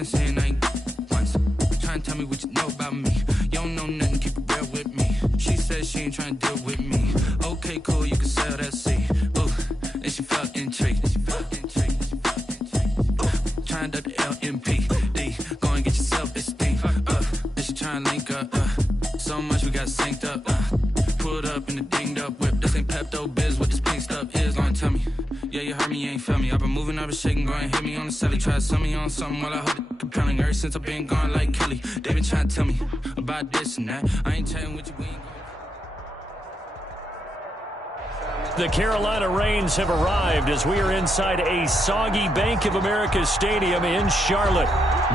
once and I ain't once. Trying to tell me what you know about me. You don't know nothing, keep it real with me. She said she ain't trying to deal with me. Okay, cool, you can sell that seed. Ooh, and she felt intrigued. Trying to the LMPD. Go and get yourself esteem. And she trying to link up. So much we got synced up. Pulled up in the dinged up whip. This ain't Pepto Biz, what this pink stuff is. Long tell me. Yeah, you heard me, you ain't felt me. I've been moving, I've been shaking, go and hit me on the celly. Try to sell me on something while I hold it compelling. Ever since I've been gone like Kelly, they been trying to tell me about this and that. I ain't chatting with you, we ain't going. The Carolina Rains have arrived as we are inside a soggy Bank of America Stadium in Charlotte.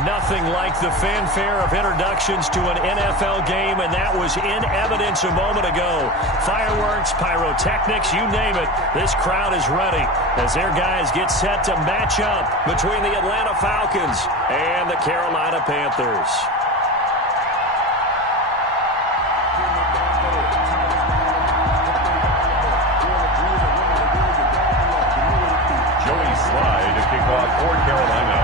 Nothing like the fanfare of introductions to an NFL game, and that was in evidence a moment ago. Fireworks, pyrotechnics, you name it. This crowd is ready as their guys get set to match up between the Atlanta Falcons and the Carolina Panthers. For Carolina.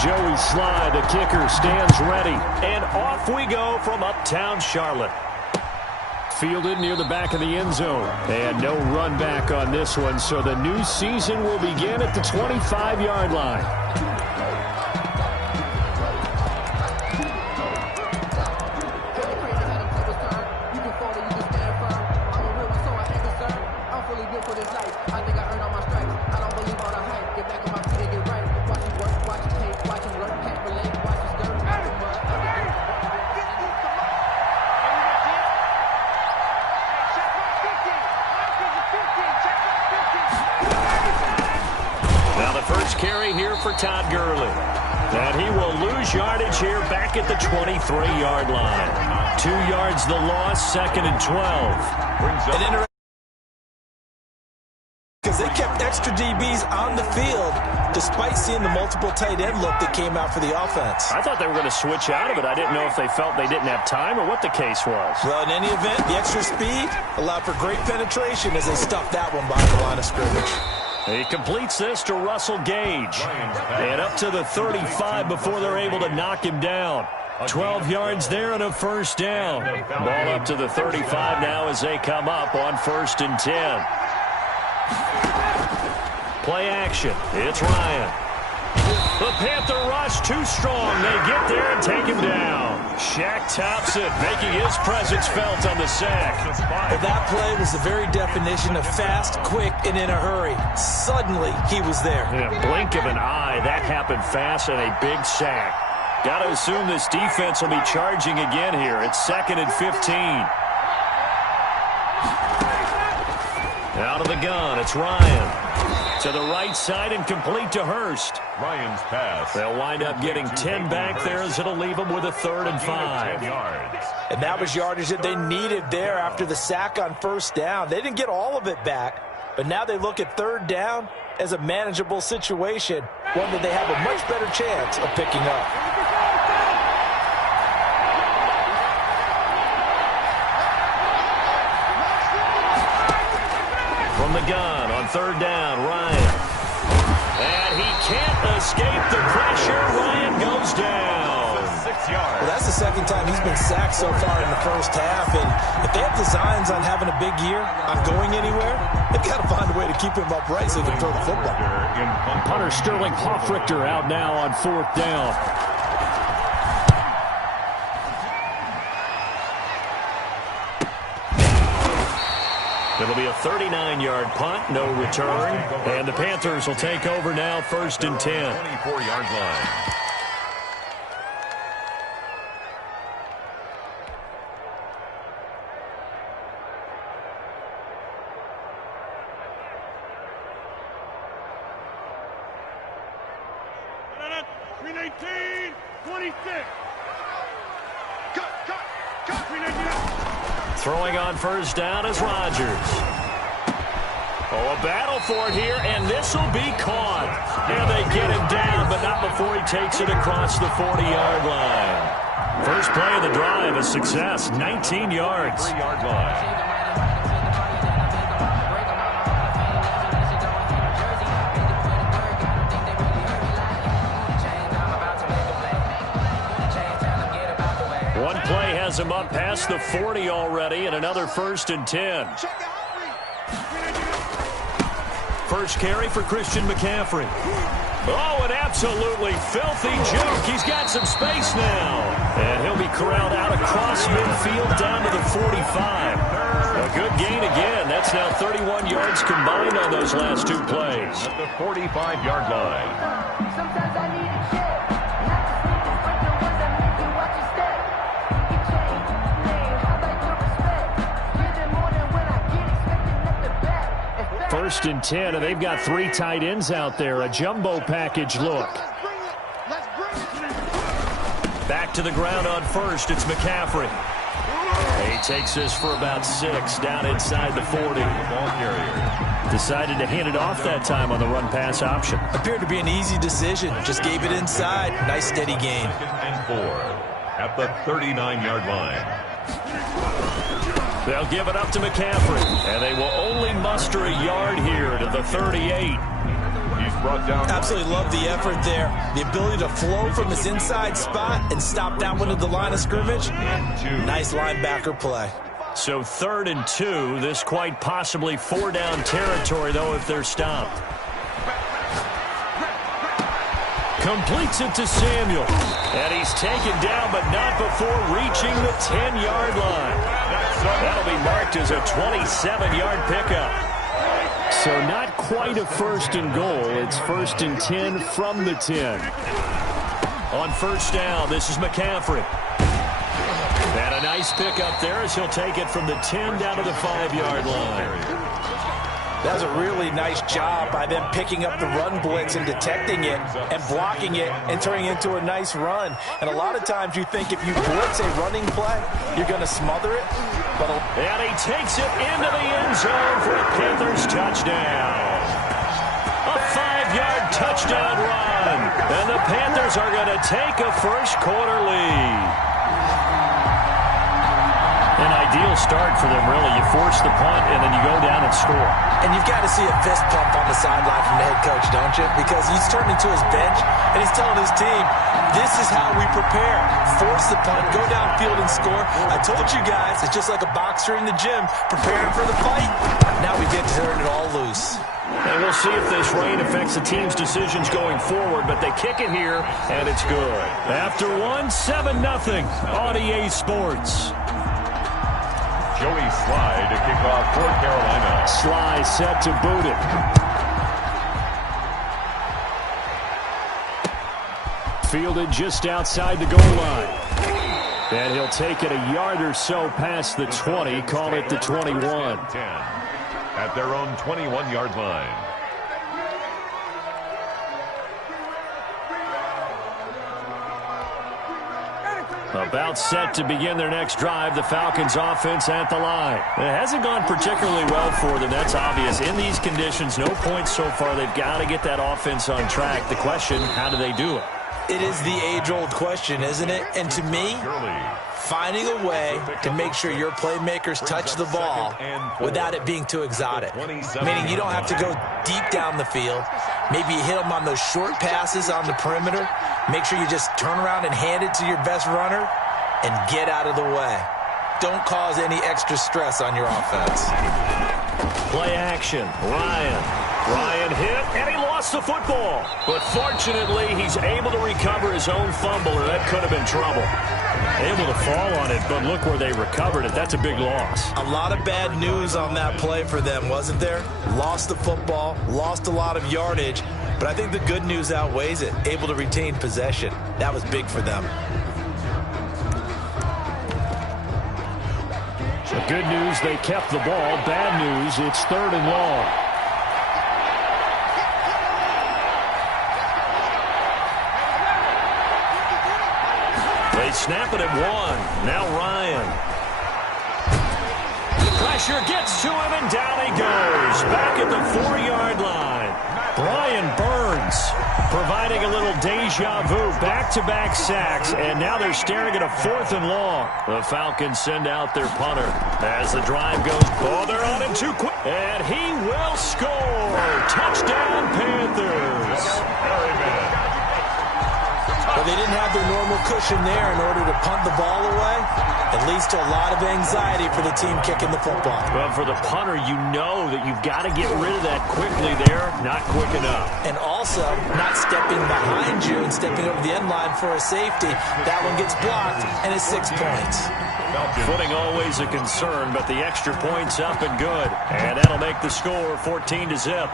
Joey Sly, the kicker, stands ready. And off we go from uptown Charlotte. Fielded near the back of the end zone. And no run back on this one, so the new season will begin at the 25-yard line. For Todd Gurley. And he will lose yardage here back at the 23-yard line. 2 yards the loss, 2nd and 12. Because they kept extra DBs on the field despite seeing the multiple tight end look that came out for the offense. I thought they were going to switch out of it. I didn't know if they felt they didn't have time or what the case was. Well, in any event, the extra speed allowed for great penetration as they stuffed that one behind the line of scrimmage. He completes this to Russell Gage. And up to the 35 before they're able to knock him down. 12 yards there and a first down. Ball up to the 35 now as they come up on 1st and 10. Play action. It's Ryan. The Panther rush too strong. They get there and take him down. Shaq tops it, making his presence felt on the sack. Well, that play was the very definition of fast, quick, and in a hurry. Suddenly, he was there. In a blink of an eye, that happened fast and a big sack. Got to assume this defense will be charging again here. It's 2nd and 15. Out of the gun, it's Ryan. To the right side and complete to Hurst. Ryan's pass. They'll wind up getting 10 back there as it'll leave them with a 3rd and 5. And that was yardage that they needed there after the sack on 1st down. They didn't get all of it back, but now they look at 3rd down as a manageable situation, one that they have a much better chance of picking up. From the gun on 3rd down, Ryan. And he can't escape the pressure. Ryan goes down. 6 yards. Well, that's the 2nd time he's been sacked so far in the 1st half. And if they have designs on having a big year, on going anywhere, they've got to find a way to keep him upright so they can throw the football. Punter Sterling Hoffrichter out now on 4th down. It'll be a 39-yard punt, no return. And the Panthers will take over now, 1st and 10. 24-yard line. Throwing on 1st down is Rodgers. Oh, a battle for it here, and this will be caught. And they get him down, but not before he takes it across the 40-yard line. First play of the drive, a success, 19 yards. 3-yard line. has him up past the 40 already, and another 1st and 10. First carry for Christian McCaffrey. Oh, an absolutely filthy juke. He's got some space now. And he'll be corralled out across midfield down to the 45. A good gain again. That's now 31 yards combined on those last 2 plays. At the 45-yard line. Sometimes I need a check. Not just niggas, but the ones that make you watch your step. You change, man, I like your respect. Give them more than when I get expecting at the back. 1st and 10, and they've got 3 tight ends out there. A jumbo package look. Back to the ground on 1st. It's McCaffrey. He takes this for about 6 down inside the 40. Ball carrier. Decided to hand it off that time on the run-pass option. Appeared to be an easy decision. Just gave it inside. Nice steady gain. 2nd and 4 at the 39-yard line. They'll give it up to McCaffrey, and they will only muster a yard here to the 38. He's brought down. Absolutely love the effort there. The ability to flow from his inside spot and stop that one at the line of scrimmage. Nice linebacker play. So 3rd and 2. This quite possibly 4-down territory, though, if they're stopped. Completes it to Samuel. And he's taken down, but not before reaching the 10-yard line. That'll be marked as a 27-yard pickup. So not quite a 1st and goal. It's 1st and 10 from the 10. On 1st down, this is McCaffrey. And a nice pickup there as he'll take it from the 10 down to the 5-yard line. That's a really nice job by them picking up the run blitz and detecting it and blocking it and turning it into a nice run. And a lot of times you think if you blitz a running play, you're going to smother it. And he takes it into the end zone for a Panthers touchdown. A 5-yard touchdown run. And the Panthers are going to take a first-quarter lead. An ideal start for them, really. You force the punt, and then you go down and score. And you've got to see a fist pump on the sideline from the head coach, don't you? Because he's turning to his bench, and he's telling his team, this is how we prepare. Force the punt, go downfield and score. I told you guys, it's just like a boxer in the gym preparing for the fight. Now we get to turn it all loose. And we'll see if this rain affects the team's decisions going forward, but they kick it here, and it's good. After one, 7-0 on EA Sports. Joey Sly to kick off for Carolina. Sly set to boot it. Fielded just outside the goal line. And he'll take it a yard or so past the 20, call it the 21. 10 at their own 21-yard line. About set to begin their next drive, the Falcons offense at the line. It hasn't gone particularly well for them, that's obvious. In these conditions, no points so far. They've got to get that offense on track. The question, how do they do it? It is the age-old question, isn't it? And to me, finding a way to make sure your playmakers touch the ball without it being too exotic. Meaning you don't have to go deep down the field. Maybe you hit them on those short passes on the perimeter. Make sure you just turn around and hand it to your best runner and get out of the way. Don't cause any extra stress on your offense. Play action. Ryan hit, and he lost the football. But fortunately, he's able to recover his own fumble, or that could have been trouble. Able to fall on it, but look where they recovered it. That's a big loss. A lot of bad news on that play for them, wasn't there? Lost the football, lost a lot of yardage, but I think the good news outweighs it. Able to retain possession. That was big for them. The good news, they kept the ball. Bad news, it's 3rd and long. They snap it at 1. Now Ryan. Pressure gets to him, and down he goes. Back at the 4-yard line. Brian Burns providing a little deja vu. Back-to-back sacks, and now they're staring at a 4th and long. The Falcons send out their punter. As the drive goes, they're on him too quick. And he will score. Touchdown, Panthers. Well, they didn't have their normal cushion there in order to punt the ball away. It leads to a lot of anxiety for the team kicking the football. Well, for the punter, you know that you've got to get rid of that quickly there. Not quick enough. And also, not stepping behind you and stepping over the end line for a safety. That one gets blocked, and it's 6 points. Footing always a concern, but the extra point's up and good. And that'll make the score 14-0.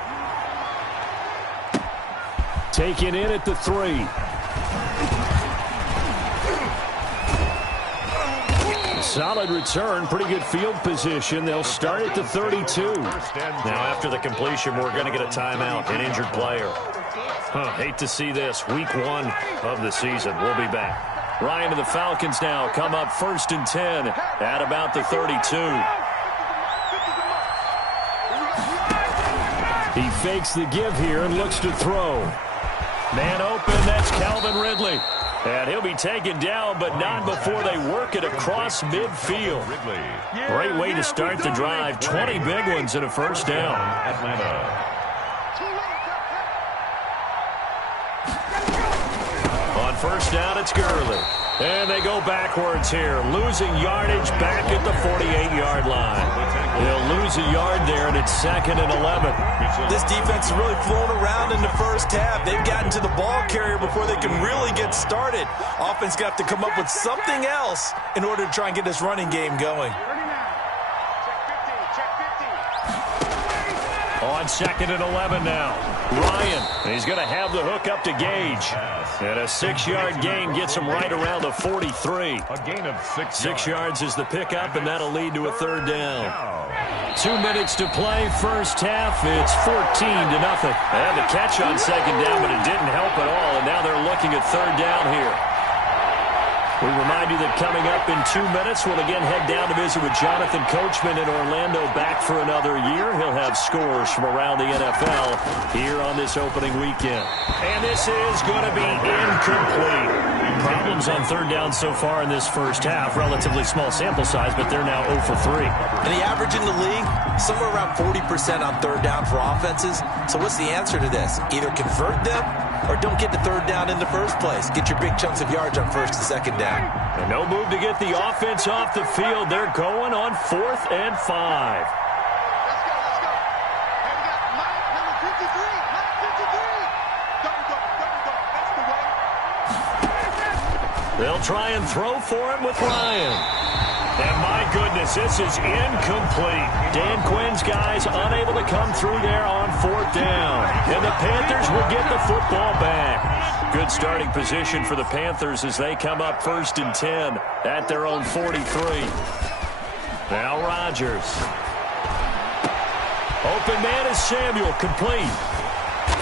Taken in at the 3. Solid return, pretty good field position. They'll start at the 32. Now, after the completion, we're going to get a timeout, an injured player. Hate to see this. Week 1 of the season. We'll be back. Ryan and the Falcons now come up 1st and 10 at about the 32. He fakes the give here and looks to throw. Man open, that's Calvin Ridley. And he'll be taken down, but not before they work it across midfield. Great way to start the drive. 20 big ones and a first down. On first down, it's Gurley. And they go backwards here, losing yardage back at the 48-yard line. They'll lose a yard there, and it's 2nd and 11. This defense is really flown around in the first half. They've gotten to the ball carrier before they can really get started. Offense got to come up with something else in order to try and get this running game going. On 2nd and 11 now. Ryan, he's going to have the hook up to Gage. And a 6-yard gain gets him right around the 43. A gain of 6 yards is the pickup, and that'll lead to a 3rd down. 2 minutes to play, first half. It's 14-0. They had the catch on 2nd down, but it didn't help at all, and now they're looking at 3rd down here. We remind you that coming up in 2 minutes, we'll again head down to visit with Jonathan Coachman in Orlando, back for another year. He'll have scores from around the NFL here on this opening weekend. And this is going to be incomplete. Problems on 3rd down so far in this first half. Relatively small sample size, but they're now 0 for 3. And the average in the league, somewhere around 40% on 3rd down for offenses. So what's the answer to this? Either convert them or don't get the 3rd down in the first place. Get your big chunks of yards on 1st and 2nd down. And no move to get the offense off the field. They're going on 4th and 5. They'll try and throw for him with Ryan. And my goodness, this is incomplete. Dan Quinn's guys unable to come through there on 4th down. And the Panthers will get the football back. Good starting position for the Panthers as they come up 1st and 10 at their own 43. Now Rodgers. Open man is Samuel, complete.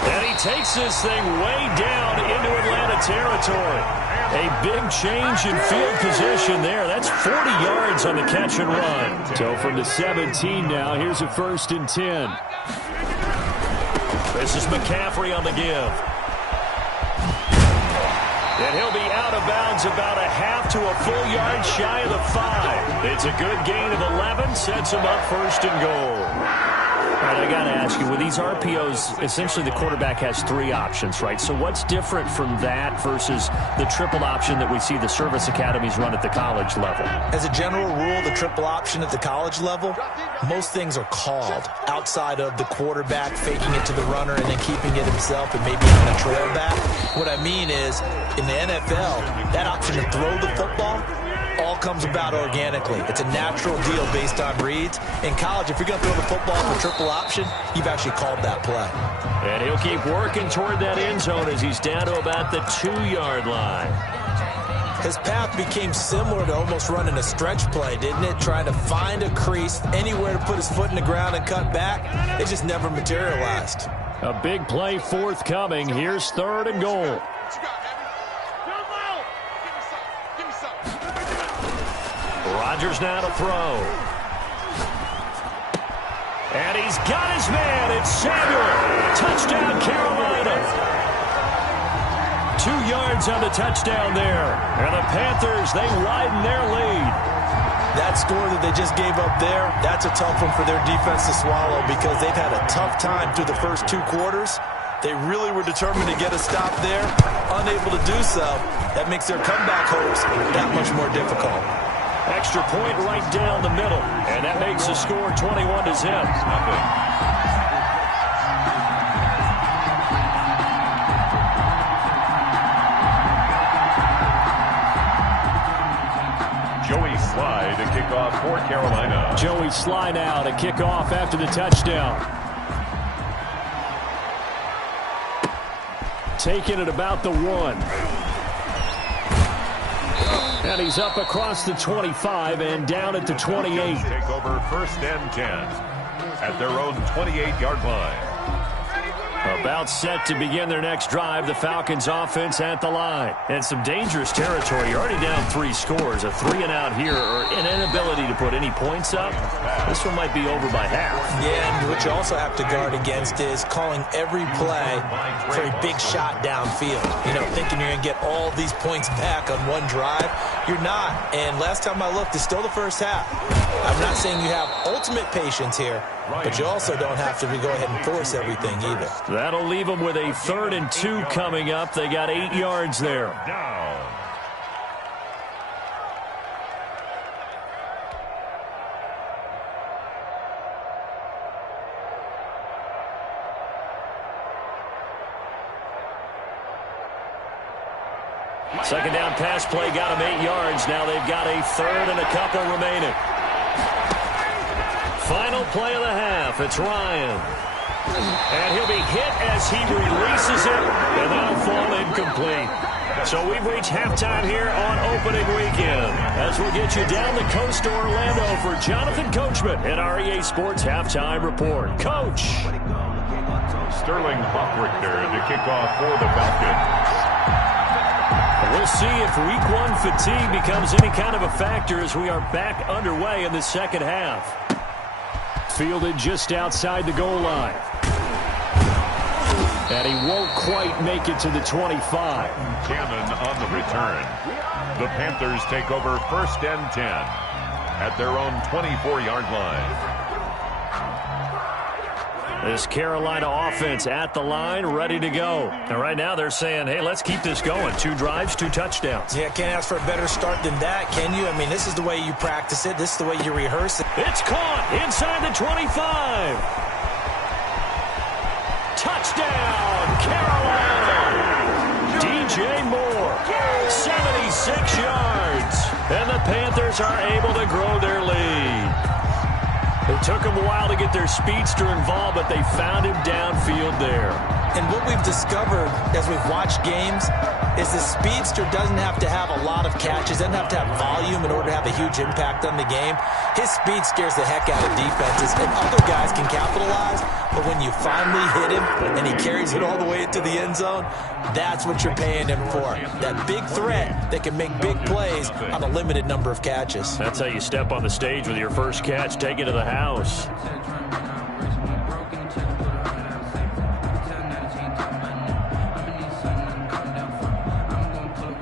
And he takes this thing way down into Atlanta territory. A big change in field position there. That's 40 yards on the catch and run. So from the 17 now, here's a 1st and 10. This is McCaffrey on the give. And he'll be out of bounds about a half to a full yard shy of the 5. It's a good gain of 11, sets him up 1st and goal. All right, I got to ask you, with these RPOs, essentially the quarterback has 3 options, right? So what's different from that versus the triple option that we see the service academies run at the college level? As a general rule, the triple option at the college level, most things are called outside of the quarterback faking it to the runner and then keeping it himself and maybe having a trail back. What I mean is, in the NFL, that option to throw the football all comes about organically. It's a natural deal based on reads. In college, if you're going to throw the football for triple option, you've actually called that play. And he'll keep working toward that end zone as he's down to about the 2-yard line. His path became similar to almost running a stretch play, didn't it? Trying to find a crease, anywhere to put his foot in the ground and cut back. It just never materialized. A big play forthcoming. Here's 3rd and goal. Rodgers now to throw. And he's got his man. It's Samuel. Touchdown, Carolina. 2 yards on the touchdown there. And the Panthers, they widen their lead. That score that they just gave up there, that's a tough one for their defense to swallow because they've had a tough time through the first 2 quarters. They really were determined to get a stop there, unable to do so. That makes their comeback hopes that much more difficult. Extra point right down the middle, and that makes the score 21-0. Joey Sly to kick off for Carolina. Joey Sly now to kick off after the touchdown. Taking it about the 1. And he's up across the 25 and down at the 28. Take over 1st and 10 at their own 28-yard line. About set to begin their next drive. The Falcons offense at the line. And some dangerous territory. You're already down 3 scores. A 3-and-out here or an inability to put any points up. This one might be over by half. Yeah, and what you also have to guard against is calling every play for a big shot downfield. You know, thinking you're going to get all these points back on one drive. You're not. And last time I looked, it's still the first half. I'm not saying you have ultimate patience here, but you also don't have to go ahead and force everything either. That'll leave them with a 3rd and 2 coming up. They got 8 yards there. Down. Second down pass play got them 8 yards. Now they've got a 3rd and a couple remaining. Final play of the half. It's Ryan. And he'll be hit as he releases it, and that'll fall incomplete. So we've reached halftime here on opening weekend as we'll get you down the coast to Orlando for Jonathan Coachman at our EA Sports Halftime Report. Coach. Sterling Hockrichter to kick off for the Falcons. We'll see if week 1 fatigue becomes any kind of a factor as we are back underway in the second half. Fielded just outside the goal line. And he won't quite make it to the 25. Cannon on the return. The Panthers take over 1st and 10 at their own 24-yard line. This Carolina offense at the line, ready to go. And right now they're saying, hey, let's keep this going. 2 drives, 2 touchdowns. Yeah, can't ask for a better start than that, can you? I mean, this is the way you practice it. This is the way you rehearse it. It's caught inside the 25. Touchdown, Carolina. DJ Moore, 76 yards. And the Panthers are able to grow their lead. It took them a while to get their speedster involved, but they found him downfield there. And what we've discovered as we've watched games is the speedster doesn't have to have a lot of catches, doesn't have to have volume in order to have a huge impact on the game. His speed scares the heck out of defenses, and other guys can capitalize, but when you finally hit him and he carries it all the way into the end zone, that's what you're paying him for. That big threat that can make big plays on a limited number of catches. That's how you step on the stage with your first catch, take it to the house.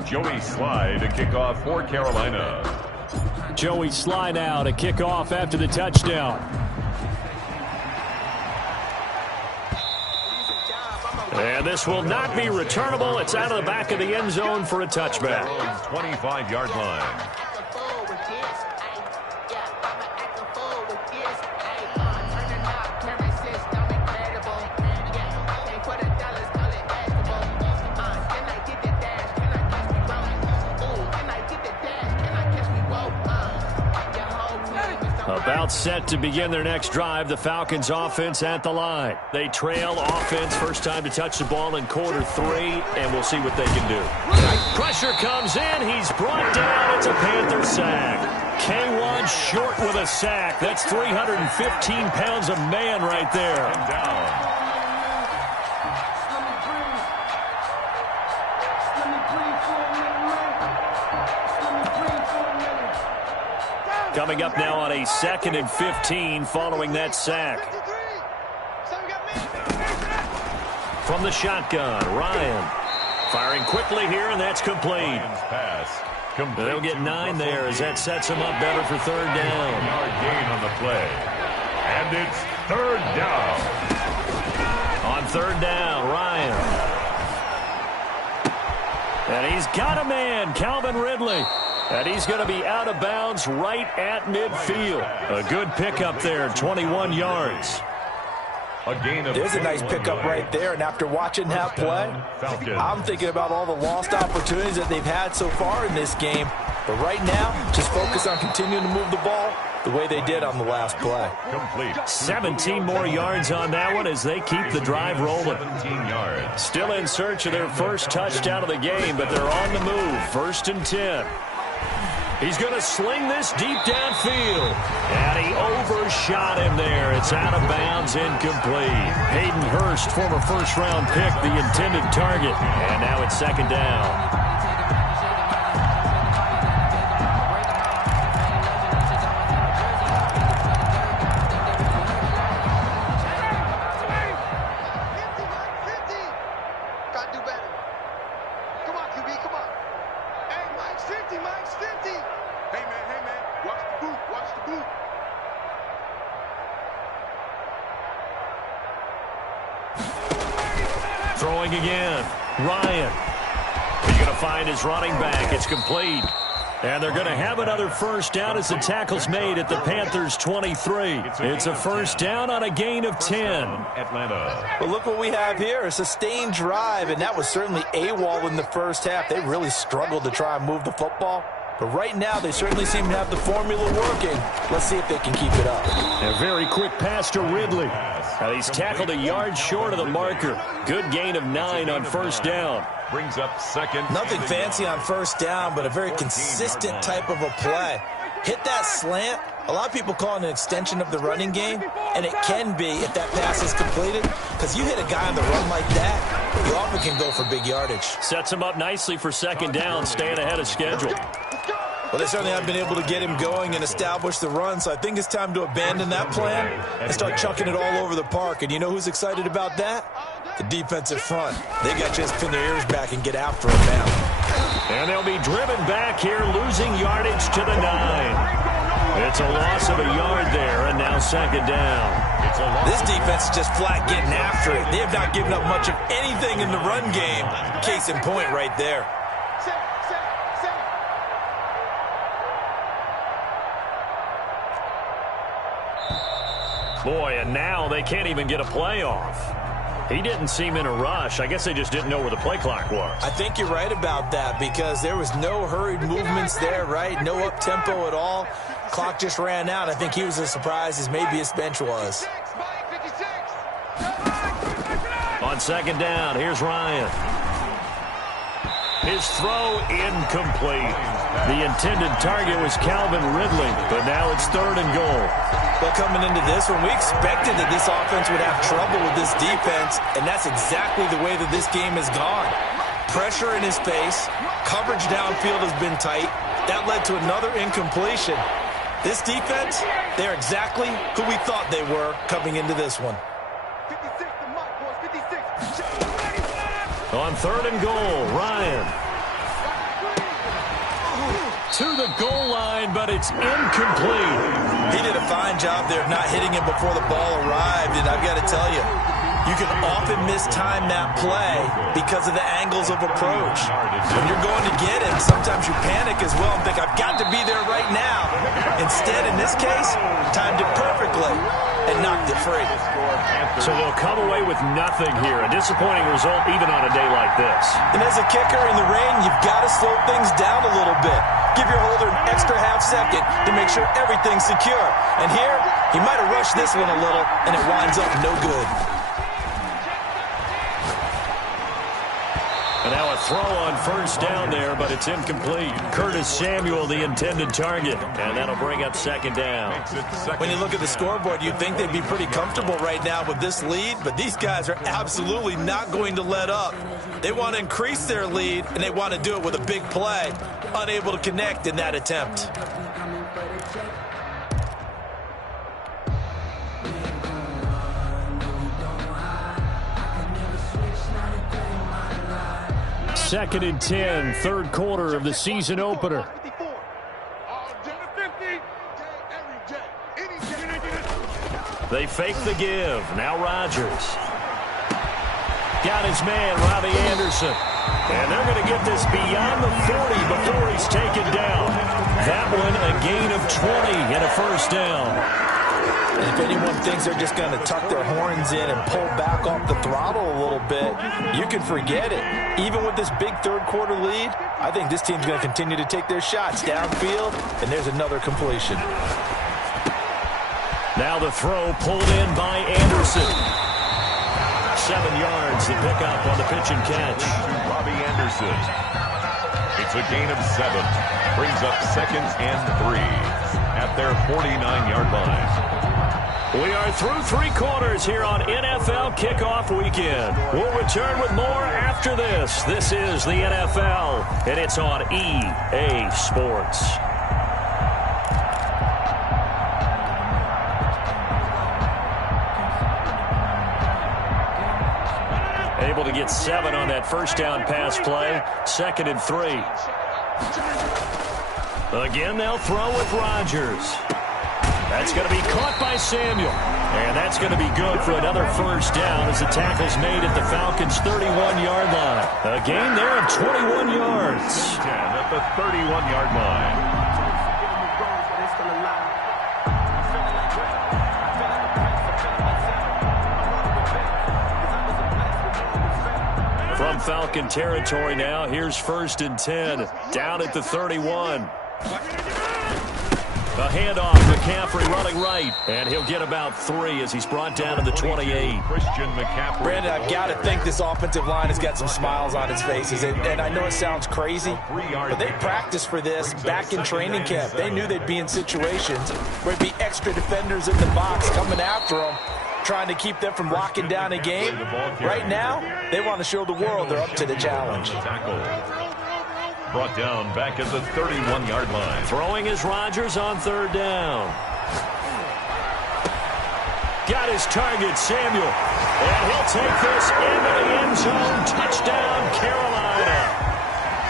Joey Sly to kick off for Carolina. Joey Sly now to kick off after the touchdown. And this will not be returnable. It's out of the back of the end zone for a touchback. 25-yard line. About set to begin their next drive. The Falcons offense at the line. They trail offense. First time to touch the ball in quarter 3, and we'll see what they can do. Pressure comes in. He's brought down. It's a Panther sack. K1 short with a sack. That's 315 pounds of man right there. And down. Coming up now on a 2nd and 15 following that sack. From the shotgun, Ryan firing quickly here, and that's complete. They'll get 9 there as that sets them up better for 3rd down. Yard gain on the play. And it's 3rd down. On third down, Ryan. And he's got a man, Calvin Ridley. And he's going to be out of bounds right at midfield. A good pickup there, 21 yards. There's a nice pickup right there, and after watching that play, I'm thinking about all the lost opportunities that they've had so far in this game. But right now, just focus on continuing to move the ball the way they did on the last play. Complete. 17 more yards on that one as they keep the drive rolling. 17 yards. Still in search of their first touchdown of the game, but they're on the move. 1st and 10. He's going to sling this deep downfield. And he overshot him there. It's out of bounds, incomplete. Hayden Hurst, former first-round pick, the intended target. And now it's 2nd down. Throwing again. Ryan. He's going to find his running back. It's complete. And they're going to have another first down as the tackle's made at the Panthers' 23. It's a first down on a gain of 10. Atlanta. But look what we have here. A sustained drive, and that was certainly AWOL in the first half. They really struggled to try and move the football. But right now, they certainly seem to have the formula working. Let's see if they can keep it up. A very quick pass to Ridley. He's tackled a yard short of the marker. Good gain of 9 on first down. Brings up 2nd. Nothing fancy on first down, but a very consistent type of a play. Hit that slant. A lot of people call it an extension of the running game, and it can be if that pass is completed, because you hit a guy on the run like that, you often can go for big yardage. Sets him up nicely for 2nd down, staying ahead of schedule. Well, they certainly haven't been able to get him going and establish the run, so I think it's time to abandon that plan and start chucking it all over the park. And you know who's excited about that? The defensive front. They got to just pin their ears back and get after him now. And they'll be driven back here, losing yardage to the 9. It's a loss of a yard there, and now 2nd down. This defense is just flat getting after it. They have not given up much of anything in the run game. Case in point right there. Boy, and now they can't even get a play off. He didn't seem in a rush. I guess they just didn't know where the play clock was. I think you're right about that because there was no hurried movements there, right? No up-tempo at all. Clock just ran out. I think he was as surprised as maybe his bench was. On 2nd down, here's Ryan. His throw incomplete. The intended target was Calvin Ridley, but now it's 3rd and goal. Well, coming into this one, we expected that this offense would have trouble with this defense, and that's exactly the way that this game has gone. Pressure in his face, coverage downfield has been tight. That led to another incompletion. This defense, they're exactly who we thought they were coming into this one. On 3rd and goal, Ryan. To the goal line, but it's incomplete. He did a fine job there of not hitting him before the ball arrived, and I've got to tell you, you can often mistime that play because of the angles of approach. When you're going to get him, sometimes you panic as well and think, I've got to be there right now. Instead, in this case, timed it perfectly and knocked it free. So they'll come away with nothing here. A disappointing result even on a day like this. And as a kicker in the rain, you've got to slow things down a little bit. Give your holder an extra half second to make sure everything's secure. And here, he might have rushed this one a little, and it winds up no good. And now a throw on first down there, but it's incomplete. Curtis Samuel, the intended target. And that'll bring up 2nd down. When you look at the scoreboard, you'd think they'd be pretty comfortable right now with this lead, but these guys are absolutely not going to let up. They want to increase their lead, and they want to do it with a big play. Unable to connect in that attempt. Second and 10, 3rd quarter of the season opener. They fake the give. Now Rodgers. Got his man, Robbie Anderson. And they're going to get this beyond the 40 before he's taken down. That one, a gain of 20 and a first down. And if anyone thinks they're just going to tuck their horns in and pull back off the throttle a little bit, you can forget it. Even with this big third-quarter lead, I think this team's going to continue to take their shots downfield, and there's another completion. Now the throw pulled in by Anderson. 7 yards, the pickup on the pitch and catch. Robbie Anderson. It's a gain of 7. Brings up 2nd and 3 at their 49-yard line. We are through 3 quarters here on NFL Kickoff Weekend. We'll return with more after this. This is the NFL, and it's on EA Sports. Able to get 7 on that first down pass play. 2nd and 3. Again, they'll throw with Rodgers. That's going to be caught by Samuel. And that's going to be good for another first down as the tackle's made at the Falcons' 31-yard line. A gain there of 21 yards. 10 at the 31-yard line. From Falcon territory now, here's 1st and 10, down at the 31. A handoff, McCaffrey running right, and he'll get about 3 as he's brought down to the 28. Christian McCaffrey. Brandon, I've got to think this offensive line has got some smiles on its faces, and I know it sounds crazy, but they practiced for this back in training camp. They knew they'd be in situations where there'd be extra defenders in the box coming after them, trying to keep them from locking down a game. Right now, they want to show the world they're up to the challenge. Brought down back at the 31-yard line. Throwing is Rodgers on 3rd down. Got his target, Samuel. And he'll take this into the end zone. Touchdown, Carolina.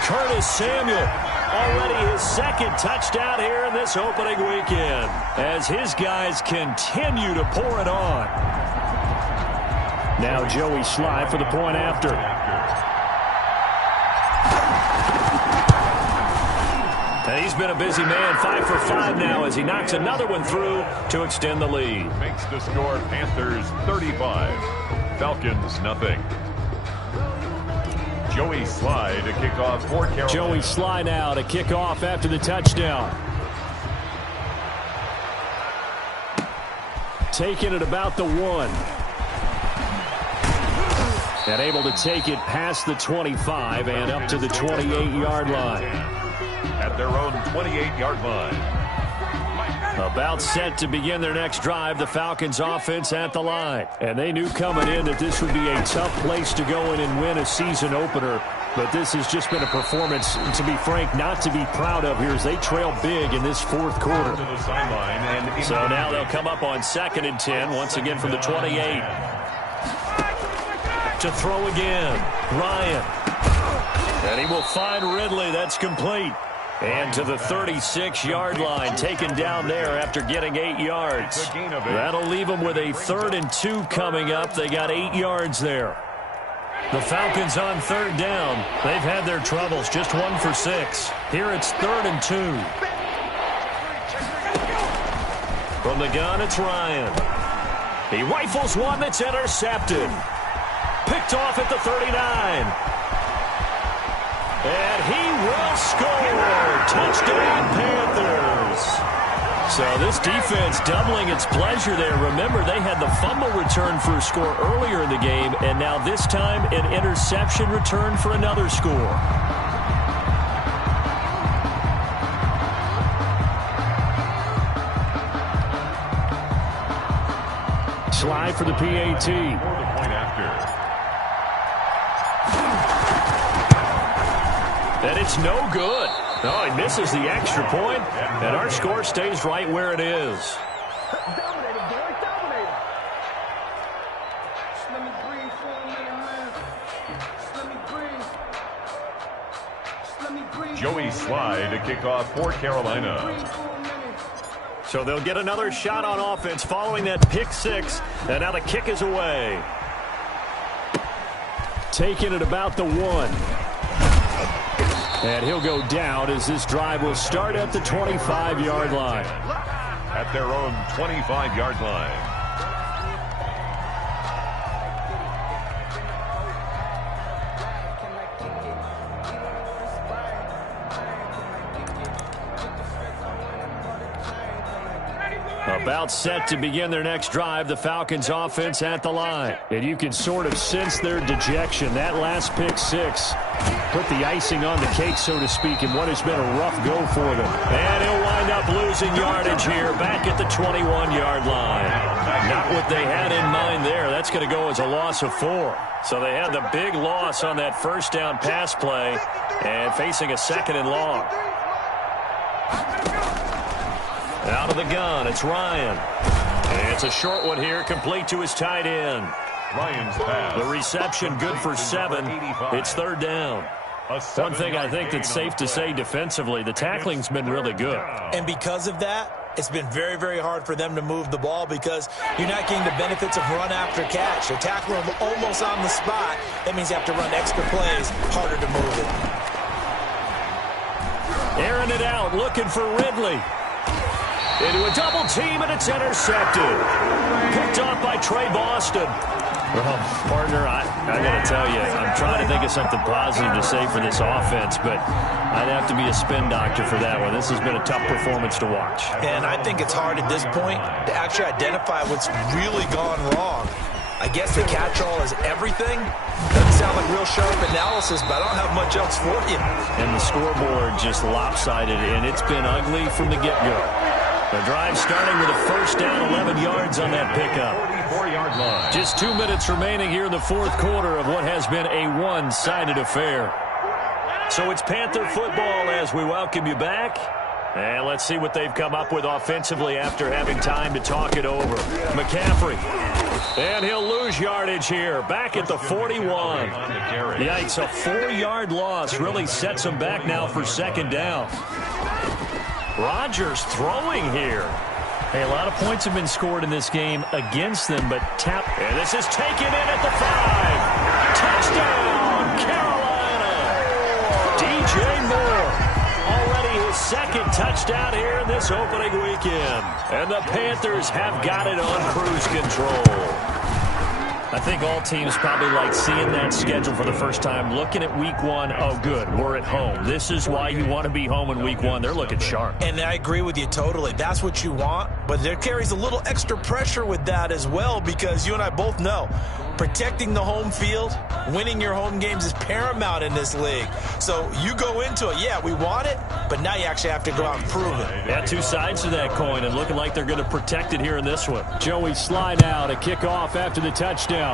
Curtis Samuel, already his 2nd touchdown here in this opening weekend, as his guys continue to pour it on. Now Joey Sly for the point after. And he's been a busy man, 5 for 5 now as he knocks another one through to extend the lead. Makes the score Panthers 35, Falcons nothing. Joey Sly to kick off for Carolina. Joey Sly now to kick off after the touchdown. Taking it about the 1. And able to take it past the 25 and up to the 28-yard line. At their own 28-yard line. About set to begin their next drive, the Falcons offense at the line. And they knew coming in that this would be a tough place to go in and win a season opener. But this has just been a performance, to be frank, not to be proud of here as they trail big in this 4th quarter. So now they'll come up on 2nd and 10, once again from the 28. To throw again, Ryan. And he will find Ridley. That's complete. And to the 36-yard line, taken down there after getting 8 yards. That'll leave them with a 3rd and 2 coming up. They got 8 yards there. The Falcons on 3rd down. They've had their troubles, just 1 for 6. Here it's 3rd and 2. From the gun, it's Ryan. He rifles one that's intercepted. Picked off at the 39. And he will score. Touchdown, Panthers. So this defense doubling its pleasure there. Remember, they had the fumble return for a score earlier in the game, and now this time an interception return for another score. Sly for the PAT. And it's no good. Oh, he misses the extra point, and our score stays right where it is. Joey Sly to kick off for Carolina. So they'll get another shot on offense following that pick 6, and now the kick is away. taken at about the 1. And he'll go down as this drive will start at the 25-yard line. At their own 25-yard line. About set to begin their next drive, the Falcons offense at the line. And you can sort of sense their dejection. That last pick six put the icing on the cake, so to speak, in what has been a rough go for them. And he'll wind up losing yardage here back at the 21-yard line. Not what they had in mind there. That's going to go as a loss of 4. So they had the big loss on that first down pass play and facing a 2nd and long. Out of the gun, it's Ryan. And it's a short one here, complete to his tight end. Ryan's pass. The reception good for 7. It's 3rd down. One thing I think that's safe to say defensively, the tackling's been really good. And because of that, it's been very, very hard for them to move the ball because you're not getting the benefits of run after catch. They're tackling them almost on the spot. That means you have to run extra plays, harder to move it. Airing it out, looking for Ridley. Into a double team, and it's intercepted. Picked off by Trey Boston. Well, partner, I got to tell you, I'm trying to think of something positive to say for this offense, but I'd have to be a spin doctor for that one. This has been a tough performance to watch. And I think it's hard at this point to actually identify what's really gone wrong. I guess the catch-all is everything. Doesn't sound like real sharp analysis, but I don't have much else for you. And the scoreboard just lopsided, and it's been ugly from the get-go. The drive starting with a first down, 11 yards on that pickup. 44-yard line. Just 2 minutes remaining here in the 4th quarter of what has been a one-sided affair. So it's Panther football as we welcome you back. And let's see what they've come up with offensively after having time to talk it over. McCaffrey. And he'll lose yardage here. Back at the 41. Yikes, a 4-yard loss really sets him back now for 2nd down. Rodgers throwing here. Hey, a lot of points have been scored in this game against them, but and this is taken in at the 5. Touchdown, Carolina. DJ Moore. Already his 2nd touchdown here in this opening weekend. And the Panthers have got it on cruise control. I think all teams probably like seeing that schedule for the first time, looking at week 1. Oh, good, we're at home. This is why you want to be home in week 1. They're looking sharp. And I agree with you totally. That's what you want, but there carries a little extra pressure with that as well because you and I both know protecting the home field, winning your home games is paramount in this league. So you go into it, yeah, we want it, but now you actually have to go out and prove it. Yeah, 2 sides to that coin, and looking like they're going to protect it here in this one. Joey slide out, a kickoff after the touchdown.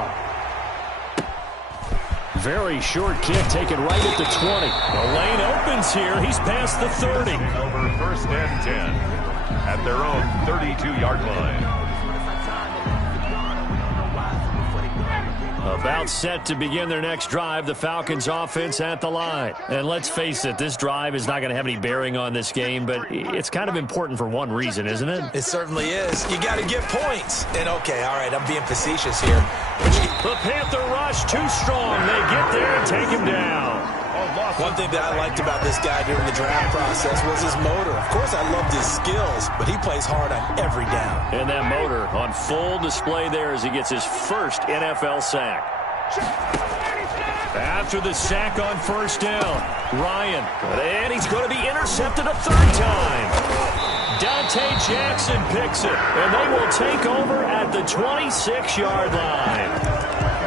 Very short kick taken right at the 20. The lane opens here. He's past the 30. Over 1st and 10 at their own 32-yard line. About set to begin their next drive, the Falcons offense at the line. And let's face it, this drive is not going to have any bearing on this game, but it's kind of important for one reason, isn't it? It certainly is. You got to get points. And okay, all right, I'm being facetious here. The Panther rush too strong. They get there and take him down. One thing that I liked about this guy during the draft process was his motor. Of course, I loved his skills, but he plays hard on every down. And that motor on full display there as he gets his first NFL sack. After the sack on 1st down, Ryan. And he's going to be intercepted a 3rd time. Dante Jackson picks it, and they will take over at the 26-yard line.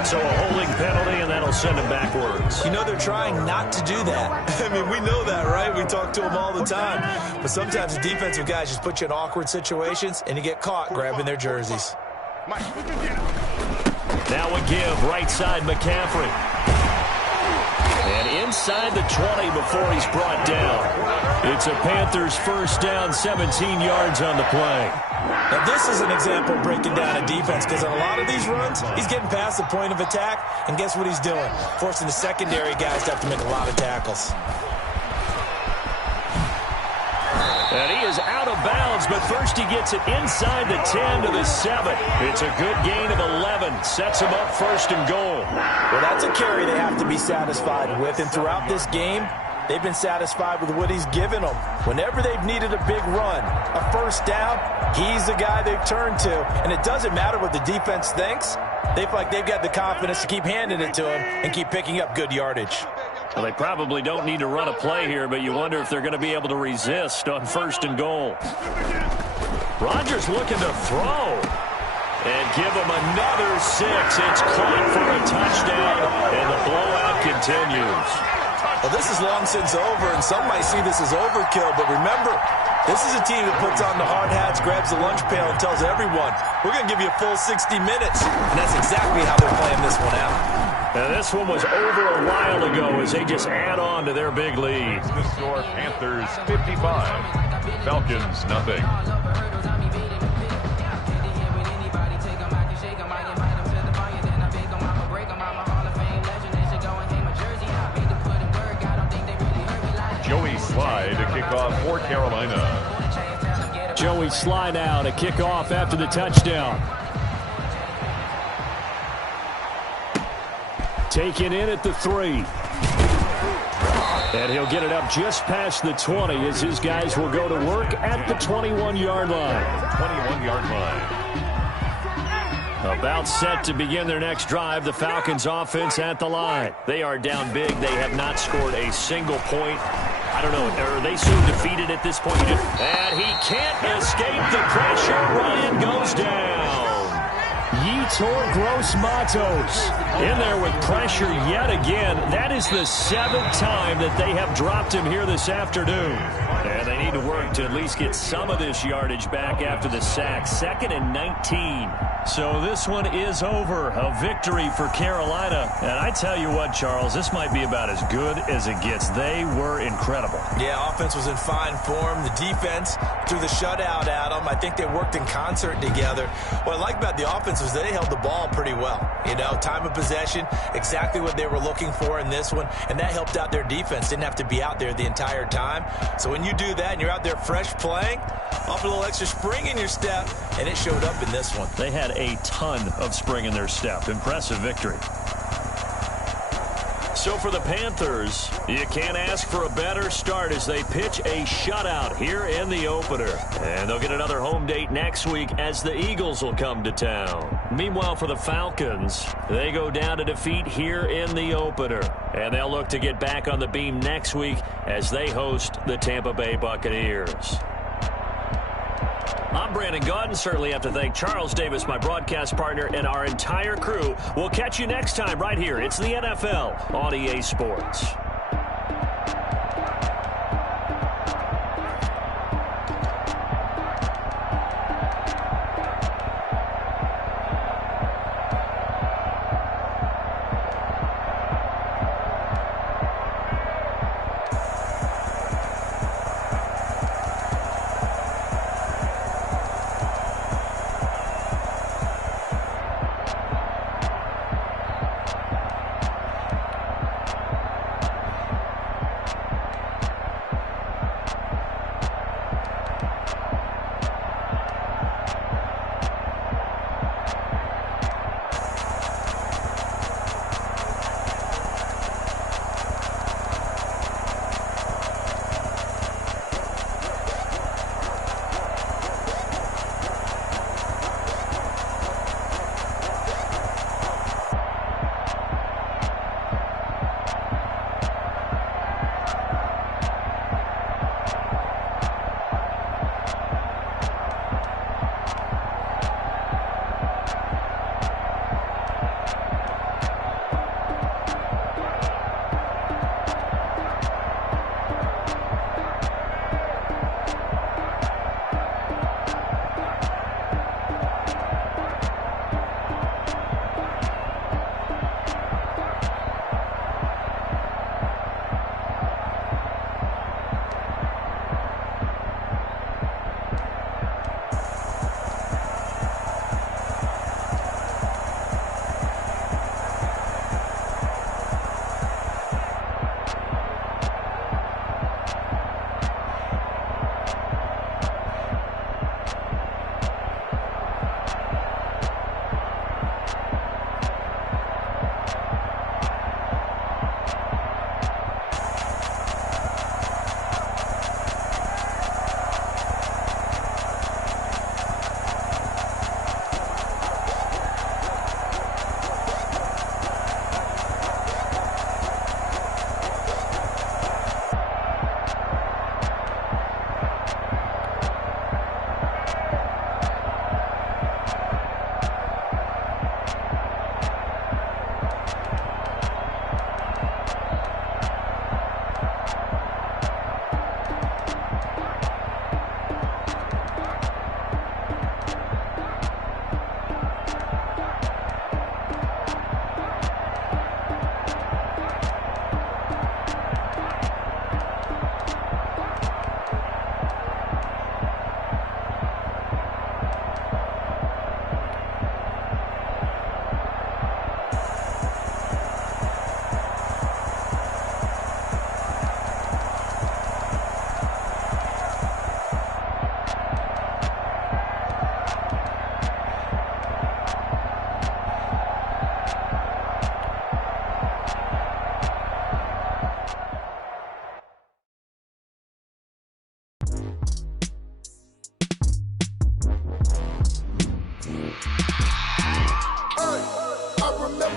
So a holding penalty, and that'll send him backwards. You know, they're trying not to do that. I mean, we know that, right? We talk to them all the time. But sometimes the defensive guys just put you in awkward situations, and you get caught grabbing their jerseys. Now a give, right side McCaffrey. And inside the 20 before he's brought down. It's a Panthers 1st down, 17 yards on the play. Now, this is an example of breaking down a defense because on a lot of these runs, he's getting past the point of attack, and guess what he's doing? Forcing the secondary guys to have to make a lot of tackles. And he is out of bounds, but first he gets it inside the 10 to the 7. It's a good gain of 11. Sets him up first and goal. Well, that's a carry they have to be satisfied with. And throughout this game, they've been satisfied with what he's given them. Whenever they've needed a big run, a first down, he's the guy they've turned to. And it doesn't matter what the defense thinks. They feel like they've got the confidence to keep handing it to him and keep picking up good yardage. Well, they probably don't need to run a play here, but you wonder if they're going to be able to resist on first and goal. Rodgers looking to throw. And give him another 6. It's caught for a touchdown, and the blowout continues. Well, this is long since over, and some might see this as overkill, but remember, this is a team that puts on the hard hats, grabs the lunch pail, and tells everyone, we're going to give you a full 60 minutes. And that's exactly how they're playing this one out. Now, this one was over a while ago as they just add on to their big lead. The score, Panthers 55, Falcons nothing. Joey Sly to kick off for Carolina. Joey Sly now to kick off after the touchdown. Taken in at the 3. And he'll get it up just past the 20 as his guys will go to work at the 21-yard line. 21-yard line. About set to begin their next drive, the Falcons offense at the line. They are down big. They have not scored a single point. I don't know, are they so defeated at this point? And he can't escape the pressure. Ryan goes down. Yetur Gross-Matos in there with pressure yet again. That is the 7th time that they have dropped him here this afternoon. And they need to work to at least get some of this yardage back after the sack. 2nd and 19. So this one is over. A victory for Carolina. And I tell you what, Charles, this might be about as good as it gets. They were incredible. Yeah, offense was in fine form. The defense threw the shutout at them. I think they worked in concert together. What I like about the offense was they held the ball pretty well. You know, time of possession, exactly what they were looking for in this one. And that helped out their defense. Didn't have to be out there the entire time. So when you do that and you're out there fresh playing, off a little extra spring in your step, and it showed up in this one. They had a ton of spring in their step. Impressive victory. So for the Panthers, you can't ask for a better start as they pitch a shutout here in the opener. And they'll get another home date next week as the Eagles will come to town. Meanwhile, for the Falcons, they go down to defeat here in the opener. And they'll look to get back on the beam next week as they host the Tampa Bay Buccaneers. I'm Brandon Gaudin. Certainly have to thank Charles Davis, my broadcast partner, and our entire crew. We'll catch you next time right here. It's the NFL on EA Sports.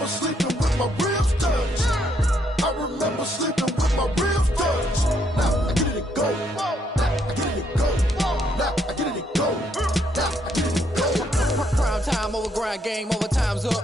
remember sleeping with my ribs touched. I remember sleeping with my ribs touched. Now I get it and go. Now I get it and go. Now I get it and go. Now I get it and go. Prime time over grind game, over time's up.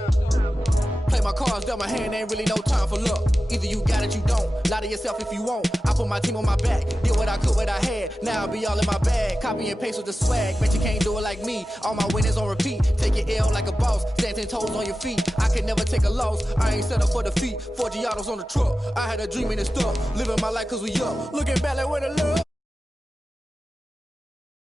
Play my cards, dealt my hand, ain't really no time for luck. Either you got it, you don't. Lie to yourself if you won't. I put my team on my back, did what I could, what I had. Now I'll be all in my bag. Copy and paste with the swag. Bet you can't do it like me. All my winners on repeat. Take your L like a boss. Stand 10 toes on your feet. I can never take a loss. I ain't set up for defeat. 4 Giottos on the truck. I had a dream and it stuck. Living my life cause we up. Looking back like where the love.